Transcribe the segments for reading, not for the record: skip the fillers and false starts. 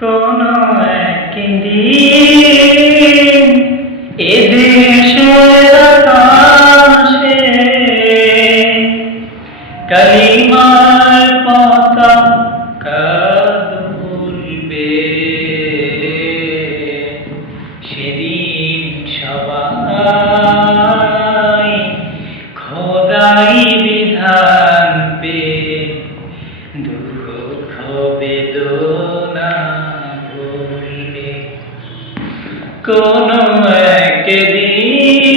কোনো একদিন এদেশের আকাশে কালিমার পতাকা দুলবে, সেদিন সবাই খোদাই বিধান পে দুঃখ বেদনা ভুলবে। কোনো একদিন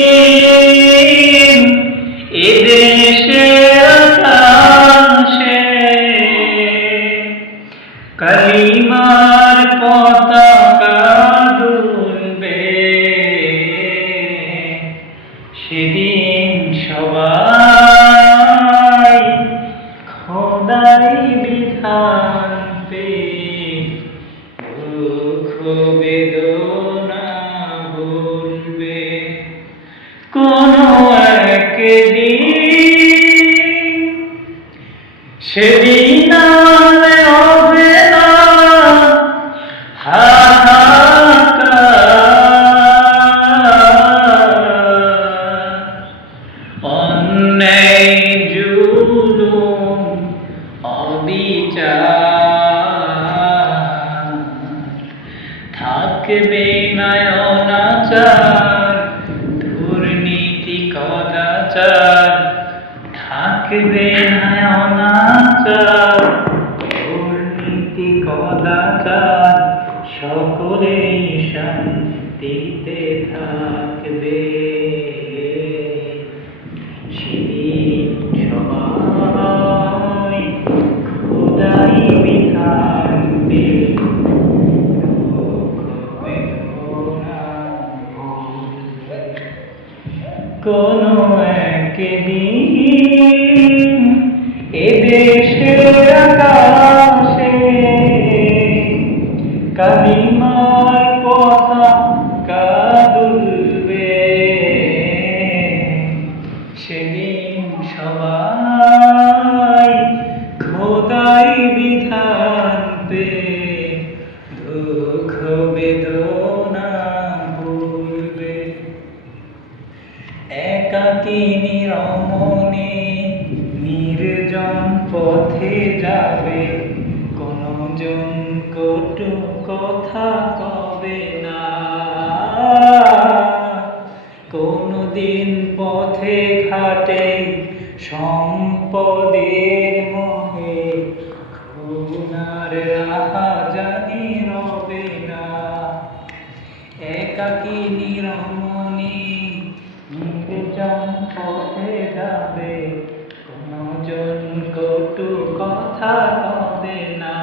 এদেশের আকাশে কালিমার পতাকা দুলবে, সেদিন সবাই খোদাই বিধান পে দুঃখ বেদনা ভুলবে। কোনো একদিন সেদিন আর হবে না হাহাকার, অন্যায় জুলুম অবিচার থাকবে না, অনাচার দুর্নীতি কদাচার থাকবে না, অনাচার দুর্নীতি কদাচার সকলেই শান্তিতে থাকবে, সেদিন সবাই খোদাই বিধান পে কোনো একদিন এদেশের আকাশে কালিমার পতাকা দুলবে, সেদিন সবাই খোদাই বিধান পে দুঃখ বেদনা ভুলবে। একাকিনী রমণী নির্জন পথে যাবে, কোনজন কটু কথা কবে না, কোনদিন পথে ঘাটে সম্পদের মোহে খুনার রাহাজানি রবে না। একাকিনী রমণী নির্জন পথে যাবে, কোনজন কটু কথা কবে না,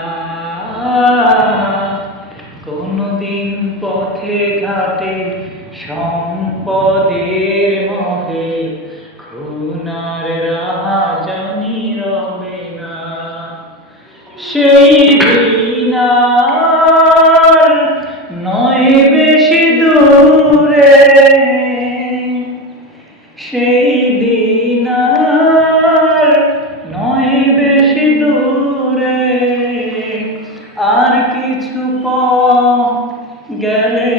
কোনদিন পথে ঘাটে সম্পদের মোহে খুনার রাহাজানি রবে না। সেই দিন আর নয় বেশি দূরে, সেই দিন আর নয় বেশি দূরে, আর কিছু পথ গেলে